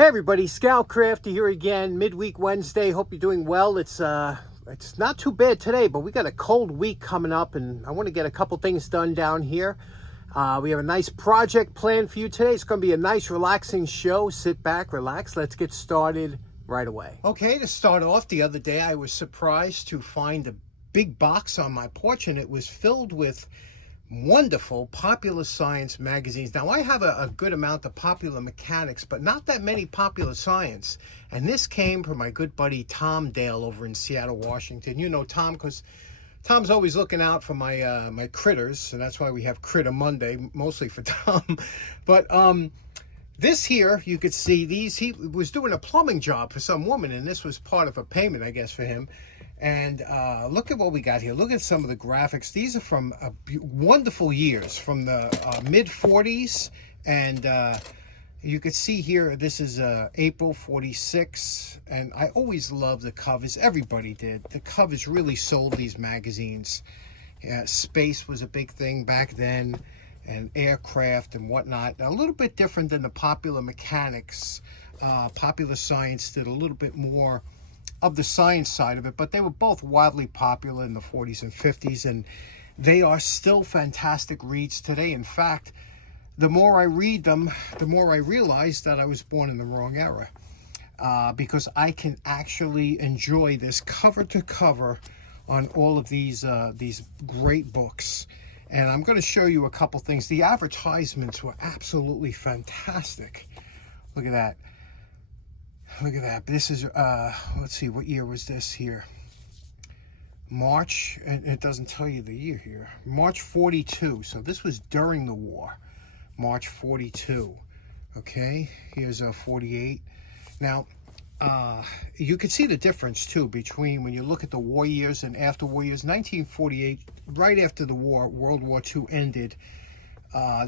Hey everybody, Scoutcrafty here again, midweek Wednesday. Hope you're doing well. It's not too bad today, but we got a cold week coming up and I want to get a couple things done down here. We have a nice project planned for you today. It's going to be a nice relaxing show. Sit back, relax. Let's get started right away. Okay, to start off, the other day I was surprised to find a big box on my porch and it was filled with wonderful Popular Science magazines. Now, I have a good amount of Popular Mechanics, but not that many Popular Science. And this came from my good buddy Tom Dale over in Seattle, Washington. You know Tom because Tom's always looking out for my my critters, and that's why we have Critter Monday, mostly for Tom. But this here, you could see these. He was doing a plumbing job for some woman, and this was part of a payment, I guess, for him. And look at what we got here. Look at some of the graphics. These are from wonderful years, from the mid-40s. And you can see here, this is April 46. And I always loved the covers. Everybody did. The covers really sold these magazines. Space was a big thing back then, and aircraft and whatnot. A little bit different than the Popular Mechanics. Popular Science did a little bit more of the science side of it, but they were both wildly popular in the 40s and 50s, and they are still fantastic reads today. In fact, the more I read them, the more I realize that I was born in the wrong era, because I can actually enjoy this cover to cover on all of these great books. And I'm going to show you a couple things. The advertisements were absolutely fantastic. Look at that. Look at that. This is, let's see, what year was this here? March, and it doesn't tell you the year here. March 42. So this was during the war. March 42. Okay, here's 48. Now, you can see the difference, too, between when you look at the war years and after war years. 1948, right after the war, World War II ended,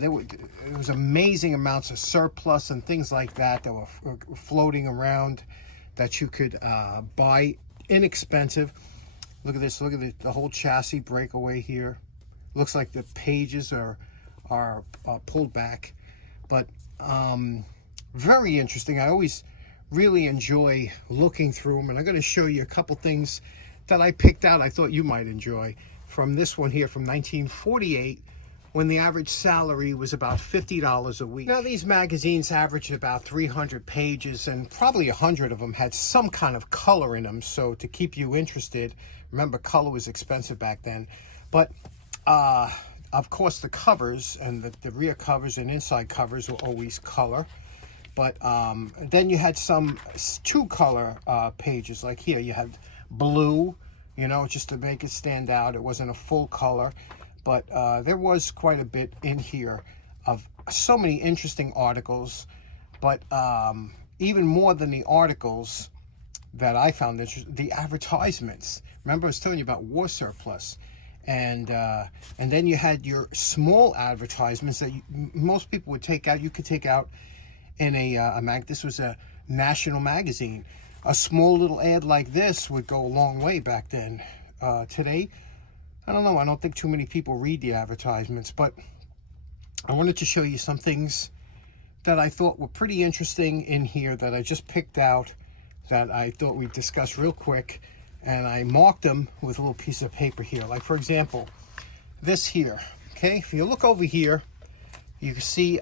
there was amazing amounts of surplus and things like that that were floating around that you could buy inexpensive. Look at this. Look at the whole chassis breakaway here. Looks like the pages are pulled back, but very interesting. I always really enjoy looking through them, and I'm going to show you a couple things that I picked out I thought you might enjoy from this one here from 1948, when the average salary was about $50 a week. Now, these magazines averaged about 300 pages, and probably 100 of them had some kind of color in them, so to keep you interested, remember, color was expensive back then. But, of course, the covers, and the rear covers and inside covers were always color. But then you had some two-color pages, like here, you had blue, you know, just to make it stand out. It wasn't a full color. But there was quite a bit in here of so many interesting articles. But even more than the articles that I found interesting, the advertisements. Remember, I was telling you about war surplus. And then you had your small advertisements that most people would take out. You could take out in a mag. This was a national magazine. A small little ad like this would go a long way back then. Today, I don't know, I don't think too many people read the advertisements, but I wanted to show you some things that I thought were pretty interesting in here that I just picked out that I thought we'd discuss real quick, and I marked them with a little piece of paper here. Like, for example, this here, okay? If you look over here, you can see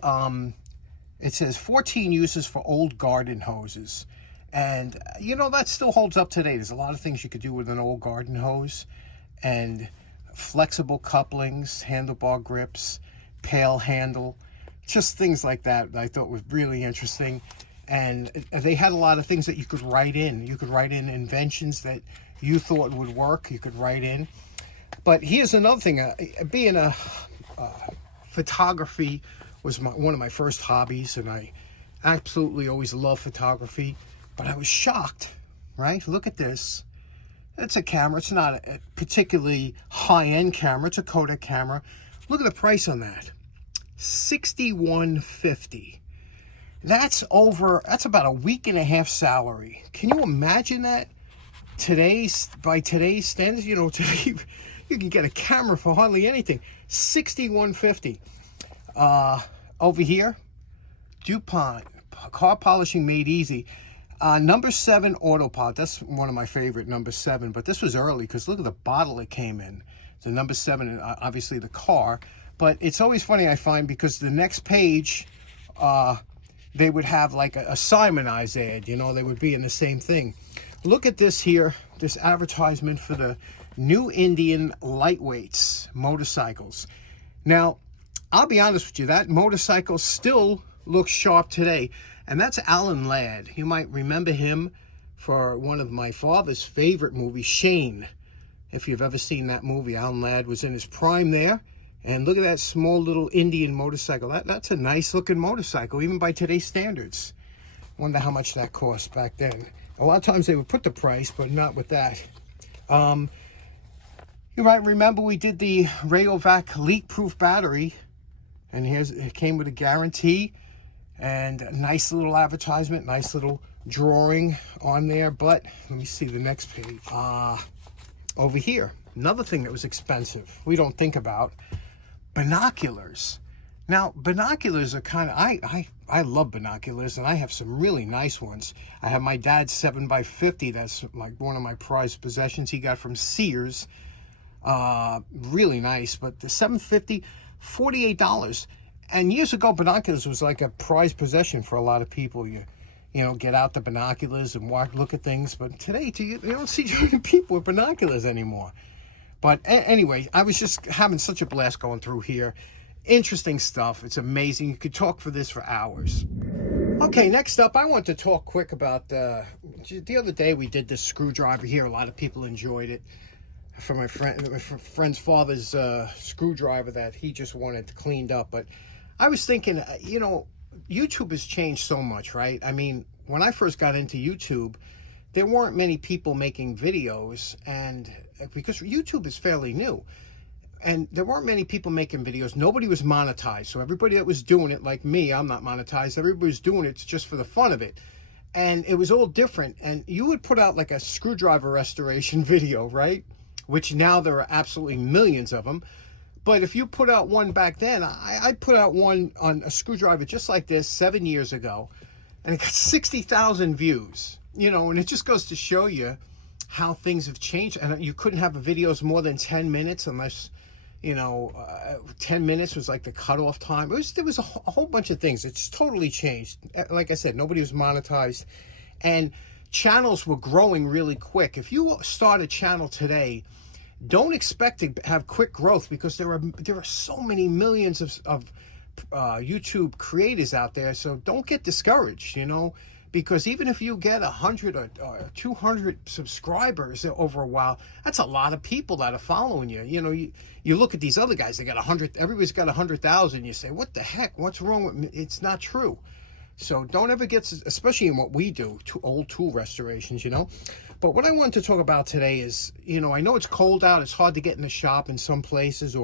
it says 14 uses for old garden hoses. And, you know, that still holds up today. There's a lot of things you could do with an old garden hose, and flexible couplings, handlebar grips, pail handle, just things like that I thought was really interesting. And they had a lot of things that you could write in. You could write in inventions that you thought would work. You could write in. But here's another thing. Being a photography was one of my first hobbies, and I absolutely always loved photography. But I was shocked, right? Look at this. It's a camera. It's not a particularly high-end camera. It's a Kodak camera. Look at the price on that. $61.50. That's about a week and a half salary. Can you imagine that? By today's standards, you know, today you can get a camera for hardly anything. $61.50. Over here, DuPont car polishing made easy. Number 7 auto polish. That's one of my favorite, number 7. But this was early because look at the bottle it came in. So number 7, obviously the car. But it's always funny, I find, because the next page, they would have like a Simonized ad. You know, they would be in the same thing. Look at this here, this advertisement for the New Indian lightweights motorcycles. Now, I'll be honest with you, that motorcycle still looks sharp today. And that's Alan Ladd. You might remember him for one of my father's favorite movies, Shane. If you've ever seen that movie, Alan Ladd was in his prime there. And look at that small little Indian motorcycle. That's a nice looking motorcycle, even by today's standards. Wonder how much that cost back then. A lot of times they would put the price, but not with that. You might remember we did the Rayovac leak-proof battery. And it came with a guarantee. And a nice little advertisement, nice little drawing on there. But let me see the next page. Over here, another thing that was expensive we don't think about, binoculars. Now, binoculars are kind of, I love binoculars, and I have some really nice ones. I have my dad's 7x50. That's like one of my prized possessions he got from Sears. Really nice, but the 750, $48. And years ago, binoculars was like a prized possession for a lot of people. You know, get out the binoculars and look at things. But today, you don't see too many people with binoculars anymore. But anyway, I was just having such a blast going through here. Interesting stuff. It's amazing. You could talk for this for hours. Okay, next up, I want to talk quick about the other day we did this screwdriver here. A lot of people enjoyed it. For my friend's father's screwdriver that he just wanted cleaned up. But I was thinking, you know, YouTube has changed so much, right? I mean, when I first got into YouTube, there weren't many people making videos, and because YouTube is fairly new, and there weren't many people making videos. Nobody was monetized. So everybody that was doing it, like me, I'm not monetized. Everybody was doing it just for the fun of it. And it was all different. And you would put out like a screwdriver restoration video, right? Which now there are absolutely millions of them. But if you put out one back then, I put out one on a screwdriver just like this 7 years ago, and it got 60,000 views. You know, and it just goes to show you how things have changed. And you couldn't have videos more than 10 minutes unless, you know, 10 minutes was like the cutoff time. There was a whole bunch of things. It's totally changed. Like I said, nobody was monetized. And channels were growing really quick. If you start a channel today, don't expect to have quick growth, because there are so many millions of YouTube creators out there. So don't get discouraged, you know, because even if you get 100 or 200 subscribers over a while, that's a lot of people that are following you. You know, you look at these other guys, they got 100, everybody's got 100,000. You say, what the heck? What's wrong with me? It's not true. So don't ever get, especially in what we do, old tool restorations, you know. But what I want to talk about today is, you know, I know it's cold out. It's hard to get in the shop in some places,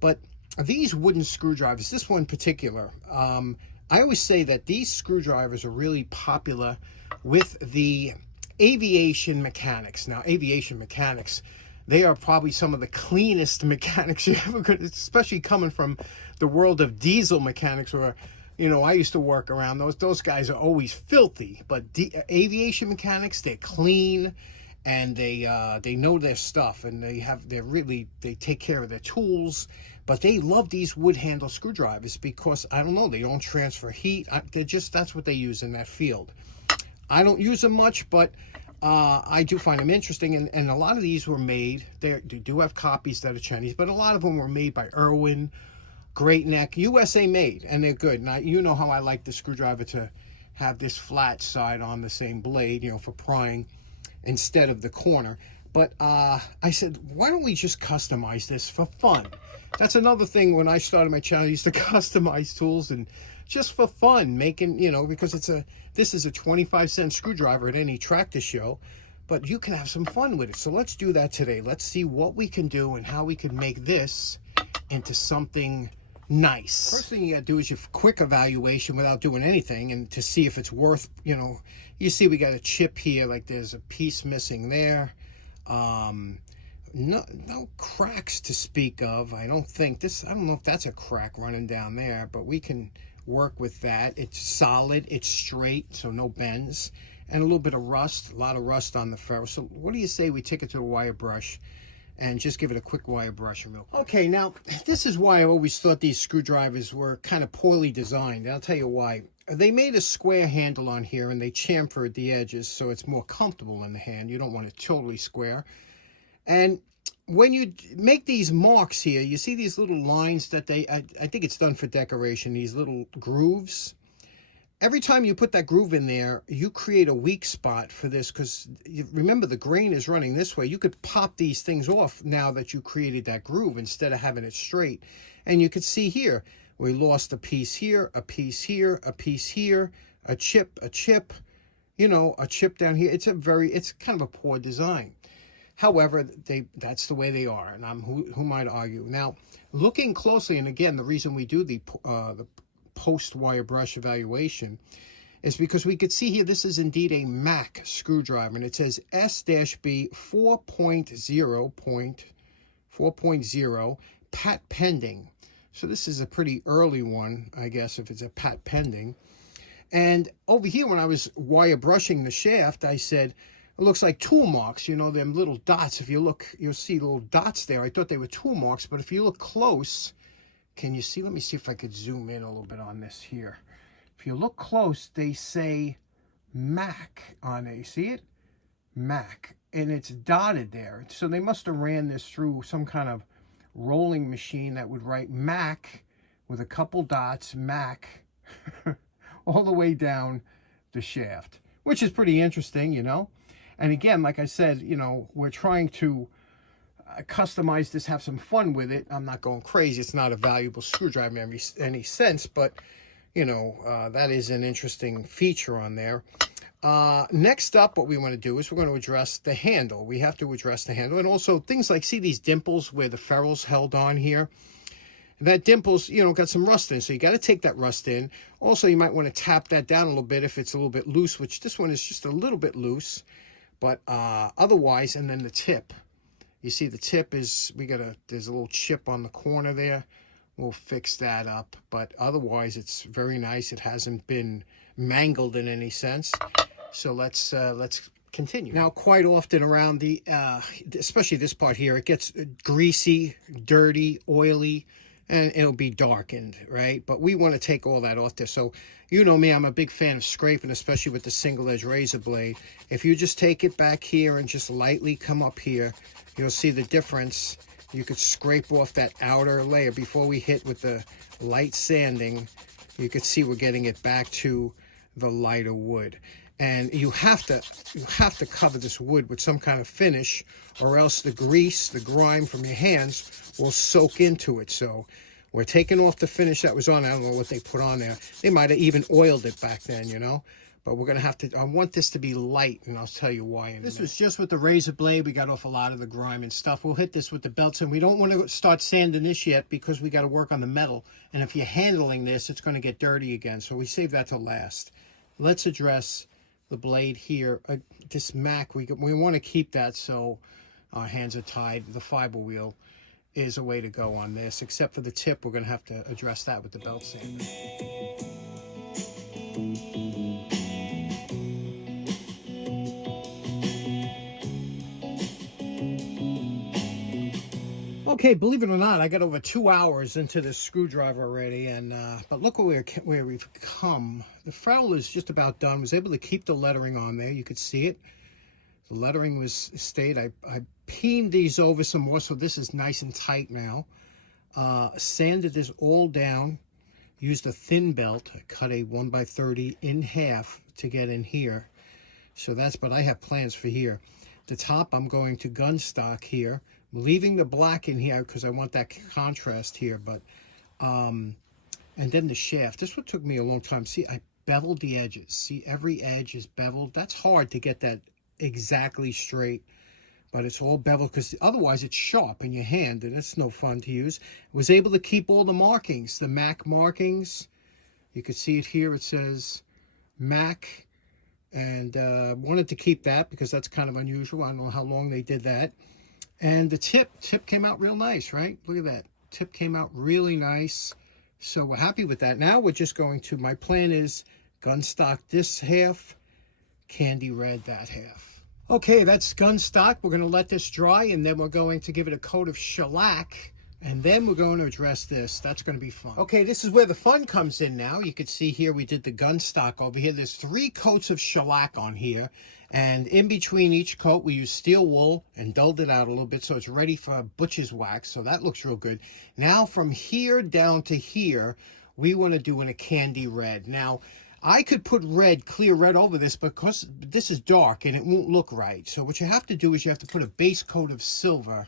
but these wooden screwdrivers, this one in particular, I always say that these screwdrivers are really popular with the aviation mechanics. Now, aviation mechanics, they are probably some of the cleanest mechanics you ever could, especially coming from the world of diesel mechanics, where, you know, I used to work around those guys are always filthy. But aviation mechanics, they're clean, and they know their stuff, and they take care of their tools. But they love these wood handle screwdrivers because, I don't know, they don't transfer heat. That's what they use in that field. I don't use them much, but I do find them interesting. And a lot of these were made, they do have copies that are Chinese, but a lot of them were made by Irwin, Great Neck, USA made, and they're good. Now, you know how I like the screwdriver to have this flat side on the same blade, you know, for prying instead of the corner. But I said, why don't we just customize this for fun? That's another thing. When I started my channel, I used to customize tools, and just for fun, making, you know, because this is a 25-cent screwdriver at any tractor show, but you can have some fun with it. So let's do that today. Let's see what we can do and how we can make this into something nice. First thing you gotta do is your quick evaluation without doing anything, and to see if it's worth, you know, you see we got a chip here, like there's a piece missing there. No cracks to speak of. I don't think this, I don't know if that's a crack running down there, but we can work with that. It's solid, it's straight, so no bends, and a little bit of rust, a lot of rust on the ferrule. So what do you say we take it to a wire brush and just give it a quick wire brushing real quick? Okay, now this is why I always thought these screwdrivers were kind of poorly designed. I'll tell you why. They made a square handle on here and they chamfered the edges so it's more comfortable in the hand. You don't want it totally square. And when you make these marks here, you see these little lines that I think it's done for decoration, these little grooves. Every time you put that groove in there, you create a weak spot for this, because remember, the grain is running this way. You could pop these things off now that you created that groove instead of having it straight. And you could see here, we lost a piece here, a piece here, a piece here, a chip, you know, a chip down here. It's kind of a poor design. However, that's the way they are, and who might argue? Now, looking closely, and again, the reason we do the post-wire brush evaluation is because we could see here this is indeed a Mac screwdriver, and it says S-B 4.0 pat pending. So this is a pretty early one, I guess, if it's a pat pending. And over here, when I was wire brushing the shaft, I said, it looks like tool marks, you know, them little dots. If you look, you'll see little dots there. I thought they were tool marks, but if you look close, can you see? Let me see if I could zoom in a little bit on this here. If you look close, they say Mac on it. You see it? Mac. And it's dotted there. So they must have ran this through some kind of rolling machine that would write Mac with a couple dots, Mac, all the way down the shaft, which is pretty interesting, you know. And again, like I said, you know, we're trying to customize this, have some fun with it. I'm not going crazy. It's not a valuable screwdriver in any sense, but, you know, that is an interesting feature on there. Next up, what we want to do is we're going to address the handle. We have to address the handle. And also things like, see these dimples where the ferrule's held on here? That dimples, you know, got some rust in, so you got to take that rust in. Also, you might want to tap that down a little bit if it's a little bit loose, which this one is just a little bit loose. But otherwise, and then the tip. You see the tip is, there's a little chip on the corner there. We'll fix that up. But otherwise, it's very nice. It hasn't been mangled in any sense. So let's continue. Now, quite often around the, especially this part here, it gets greasy, dirty, oily, and it'll be darkened, right? But we want to take all that off there. So, you know me, I'm a big fan of scraping, especially with the single edge razor blade. If you just take it back here and just lightly come up here, you'll see the difference. You could scrape off that outer layer before we hit with the light sanding. You could see we're getting it back to the lighter wood. And you have to cover this wood with some kind of finish, or else the grease, the grime from your hands will soak into it. So we're taking off the finish that was on. I don't know what they put on there. They might have even oiled it back then, you know. But we're going to have to, I want this to be light, and I'll tell you why in a minute. This was just with the razor blade. We got off a lot of the grime and stuff. We'll hit this with the belts, and we don't want to start sanding this yet because we got to work on the metal. And if you're handling this, it's going to get dirty again. So we save that to last. Let's address the blade here. This Mac, we want to keep that so our hands are tied. The fiber wheel is a way to go on this, except for the tip. We're going to have to address that with the belt sander. Okay, believe it or not, I got over 2 hours into this screwdriver already, and but look where we've come. The ferrule is just about done. I was able to keep the lettering on there. You could see it. The lettering stayed. I peened these over some more, so this is nice and tight now. Sanded this all down. Used a thin belt. I cut a 1x30 in half to get in here. So that's, but I have plans for here. The top, I'm going to gun stock here. I'm leaving the black in here because I want that contrast here, but and then the shaft. This one took me a long time. See, I beveled the edges. See, every edge is beveled. That's hard to get that exactly straight, but it's all beveled because otherwise it's sharp in your hand, and it's no fun to use. I was able to keep all the markings, the Mac markings. You can see it here. It says Mac, and wanted to keep that because that's kind of unusual. I don't know how long they did that. And the tip came out real nice, right? Look at that. Tip came out really nice. So we're happy with that. Now we're just going to, my plan is gun stock this half, candy red that half. Okay, that's gun stock. We're going to let this dry, and then we're going to give it a coat of shellac, and then we're going to address this. That's going to be fun. Okay, this is where the fun comes in now. You can see here we did the gun stock over here. There's 3 coats of shellac on here, and in between each coat we use steel wool and dulled it out a little bit so it's ready for butcher's wax. So that looks real good. Now from here down to here, we want to do in a candy red. Now, I could put red, clear red over this because this is dark and it won't look right. So what you have to do is you have to put a base coat of silver.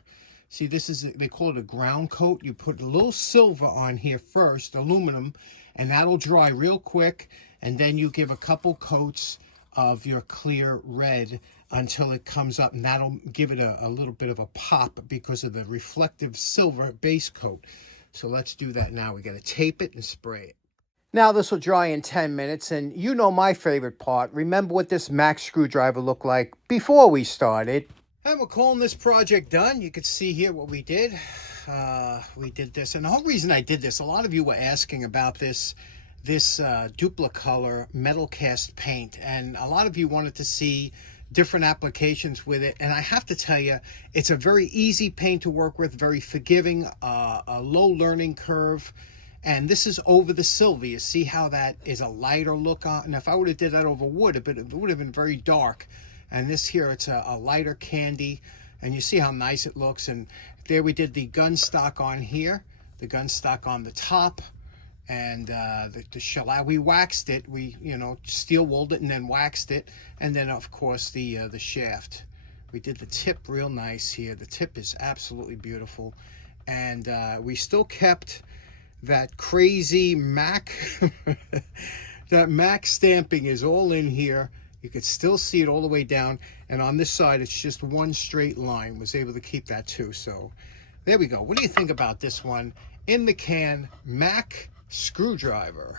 See, this is, they call it a ground coat. You put a little silver on here first, aluminum, and that'll dry real quick. And then you give a couple coats of your clear red until it comes up, and that'll give it a little bit of a pop because of the reflective silver base coat. So let's do that now. We got to tape it and spray it. Now this will dry in 10 minutes, and you know my favorite part. Remember what this Mac screwdriver looked like before we started. And we're calling this project done. You can see here what we did. We did this, and the whole reason I did this, a lot of you were asking about this Duplicolor metal cast paint, and a lot of you wanted to see different applications with it. And I have to tell you, it's a very easy paint to work with, very forgiving, a low learning curve. And this is over the silver. You see how that is a lighter look on. And if I would have did that over wood, it would have been very dark. And this here, it's a lighter candy. And you see how nice it looks. And there we did the gun stock on here, the gun stock on the top, and the shellac. We waxed it. We, steel wooled it and then waxed it. And then, of course, the shaft. We did the tip real nice here. The tip is absolutely beautiful. And we still kept that crazy Mac, that Mac stamping is all in here. You could still see it all the way down. And on this side, it's just one straight line. Was able to keep that too. So there we go. What do you think about this one? In the can Mac screwdriver.